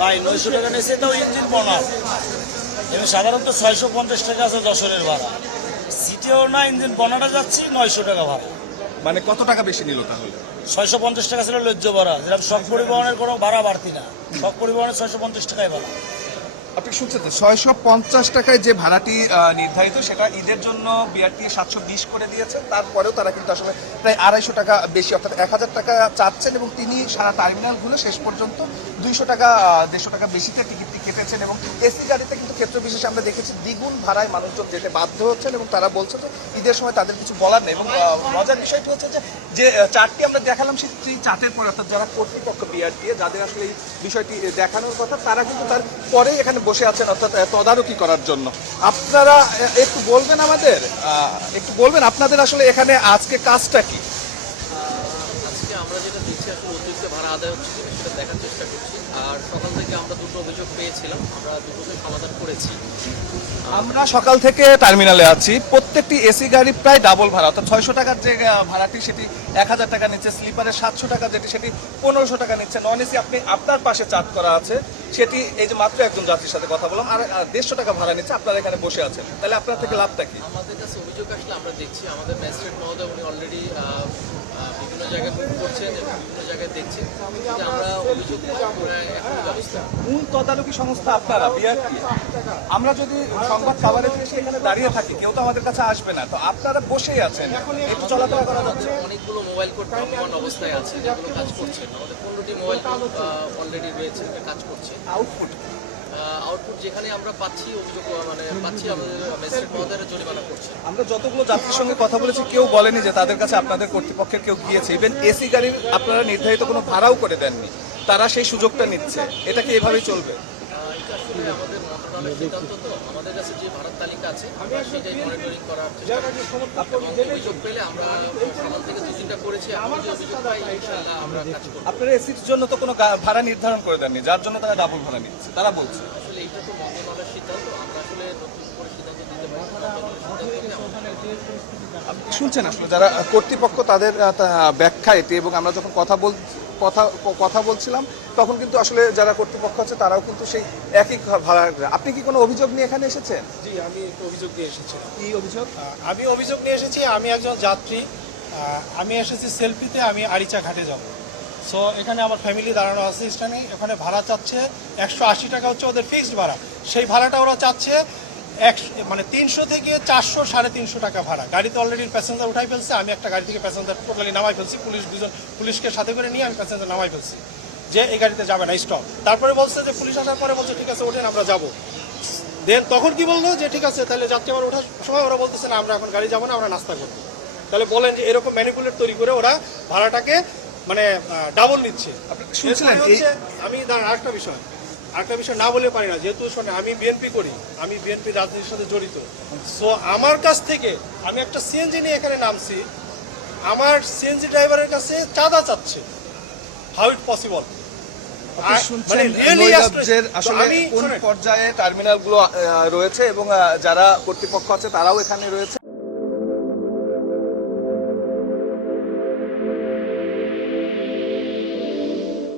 ভাই 900 টাকা নিয়েছে, তাও ইঞ্জিন বোনাস। এবং সাধারণত 650 টাকা আছে যশোরের ভাড়া, সিটিও না, ইঞ্জিন বোনাটা যাচ্ছি 900 টাকা ভাড়া। মানে কত টাকা বেশি নিল তাহলে? 650 টাকা ছিল লজ্জ ভাড়া, যেরকম সব পরিবহনের কোনো ভাড়া বাড়তি না, সব পরিবহনের 650 টাকায় ভাড়া। আপনি শুনছেন তো 650 টাকায় যে ভাড়াটি নির্ধারিত, সেটা ঈদের জন্য বিআরটি 720 করে দিয়েছে। তারপরেও তারা কিন্তু আসলে প্রায় 250 টাকা বেশি, অর্থাৎ 1000 টাকা চাচ্ছেন, এবং তিনি সারা টার্মিনাল ঘুরে শেষ পর্যন্ত 200 টাকা 150 টাকা বেশিতে টিকিটটি কেটেছেন। এবং এসি গাড়িতে কিন্তু ক্ষেত্র বিশেষে আমরা দেখেছি দ্বিগুণ ভাড়ায় মানুষজন যেতে বাধ্য হচ্ছেন, এবং তারা বলছে যে ঈদের সময় তাদের কিছু বলার নেই। এবং মজার বিষয়টি হচ্ছে যে চার্টটি আমরা দেখালাম, সেই চার্টের পরে অর্থাৎ যারা কর্তৃপক্ষ বিআরটি যাদের আসলে এই বিষয়টি দেখানোর কথা, তারা কিন্তু তার পরেই এখানে বসে আছেন, অর্থাৎ তদারকি করার জন্য। আপনারা একটু বলবেন আমাদের, একটু বলবেন আপনাদের আসলে এখানে আজকে কাজটা কি? আজকে আমরা যেটা দিচ্ছি আসলে অতিরিক্ত ভাড়া আদায় হচ্ছে কিনা সেটা দেখার চেষ্টা করছি। আর সকাল থেকে আমরা দুটো অভিযোগ পেয়েছিলাম, আমরা দুটোকে সমাধান করেছি। আমরা সকাল থেকে টার্মিনালে আছি, প্রত্যেকটি এসি গাড়ি প্রায় ডাবল ভাড়া, অর্থাৎ 600 টাকার যে ভাড়াটি সেটি 1000 টাকা নিচ্ছে, স্লিপারের 700 টাকা যেটি সেটি 1500 টাকা নিচ্ছে, নন এসি আপনি আপনার পাশে চার্জ করা আছে সেটি এই যে মাত্র একজন যাত্রীর সাথে কথা বললাম, আর 150 টাকা ভাড়া নিচ্ছে, আপনারা এখানে বসে আছেন। তাহলে আপনার থেকে লাভটা কি? আমাদের কাছে অভিযোগ আসলে আমরা দেখছি, আমাদের ম্যাজিস্ট্রেট মহোদয় উনি অলরেডি বিভিন্ন জায়গায় মুভ করছেন এবং বিভিন্ন জায়গায় দেখছেন যে আমরা অভিযোগ এখন ব্যবস্থা। মূল তদারকি সংস্থা আপনারা বিআরটি। আমরা যদি সংবাদ খাবারের এসে এখানে দাঁড়িয়ে থাকি, কেউ তো আমাদের কাছে আসবে না, তো আপনারা বসেই আছেন, একটু চলাফেরা করা যাচ্ছে। অনেকগুলো মোবাইল কোড বর্তমান অবস্থায় আছে যেগুলো কাজ করছে, আমাদের 15টি মোবাইল কোড অলরেডি রয়েছে, কাজ করছে। আউটপুট যেখানে আমরা পাচ্ছি অভিযোগ পাচ্ছি, আমাদের ম্যাজিস্ট্রেট মহোদয়ের জরিমানা করছে। আমরা যতগুলো যাত্রীর সঙ্গে কথা বলেছি, কেউ বলেনি যে তাদের কাছে আপনাদের কর্তৃপক্ষের কেউ গিয়েছে। ইভেন এসি গাড়ির আপনারা নির্ধারিত কোনো ভাড়াও করে দেননি, তারা সেই সুযোগটা নিচ্ছে। এটা কি এভাবেই চলবে? এটা আসলে আমাদের মন্ত্রণালয়ের সিদ্ধান্ত, তো আমাদের কাছে যে ভাড়ার তালিকা আছে আমরা সেটাই মনিটরিং করার চেষ্টা করছি। এবং অভিযোগ পেলে আমরা সকাল থেকে 2-3টা করেছি, আমরা যে অভিযোগ পাই ইনশাআল্লাহ আমরা কাজ করব। আপনারা এসির জন্য তো কোনো ভাড়া নির্ধারণ করে দেননি, যার জন্য তারা ডাবল ভাড়া নিচ্ছে, তারা বলছে। আসলে এটা তো মন্ত্রণালয়ের সিদ্ধান্ত, আমরা আসলে নতুন করে সিদ্ধান্ত দিতে পারি না। আপনি শুনছেন আসলে যারা কর্তৃপক্ষ তাদের ব্যাখ্যা এটি, এবং আমরা যখন কথা বলছিলাম তখন কিন্তু আসলে যারা কর্তৃপক্ষ আছে তারাও কিন্তু সেই একই ভাড়া। আপনি কি কোনো অভিযোগ নিয়ে এখানে এসেছেন? জি, আমি একটু অভিযোগ নিয়ে এসেছি। কি অভিযোগ? আমি অভিযোগ নিয়ে এসেছি, আমি একজন যাত্রী, আমি এসেছি সেলফিতে, আমি আরিচা ঘাটে যাব। সো এখানে আমার ফ্যামিলি দাঁড়ানো আছে স্ট্যান্ডে, এখানে ভাড়া চাচ্ছে 180 টাকা হচ্ছে ওদের ফিক্সড ভাড়া। সেই ভাড়াটা ওরা চাচ্ছে 300 থেকে 400, 350 টাকা ভাড়া। গাড়িতে অলরেডি প্যাসেঞ্জার উঠাই ফেলছে, আমি একটা গাড়ি থেকে প্যাসেঞ্জার টোটালি নামাই ফেলছি, পুলিশকে সাথে করে নিয়ে আমি প্যাসেঞ্জার নামাই ফেলছি যে এই গাড়িতে যাবে না, স্টপ। তারপরে বলছে যে পুলিশ আসার পরে বলছে ঠিক আছে ওঠেন আমরা যাবো। দেন তখন কি বললো যে ঠিক আছে তাহলে যাত্রী আবার ওঠার সময় ওরা বলতেছে না আমরা এখন গাড়ি যাবো না, আমরা নাস্তা করবো। তাহলে বলেন যে এরকম ম্যানিপুলেট তৈরি করে ওরা ভাড়াটাকে ডাবল নিচ্ছে। শুনছিলেন আমি আরেকটা বিষয় না বলে পারি না, যেহেতু আমি বিএনপি করি, আমি বিএনপি রাজনীতির সাথে জড়িত। সো আমার কাছ থেকে আমি একটা সিএনজি নিয়ে এখানে নামছি, আমার সিএনজি ড্রাইভারের কাছে চাঁদা চাচ্ছে। How it possible? আসলে কোন পর্যায়ে টার্মিনালগুলো রয়েছে এবং যারা কর্তৃপক্ষ আছে তারাও এখানে রয়েছে।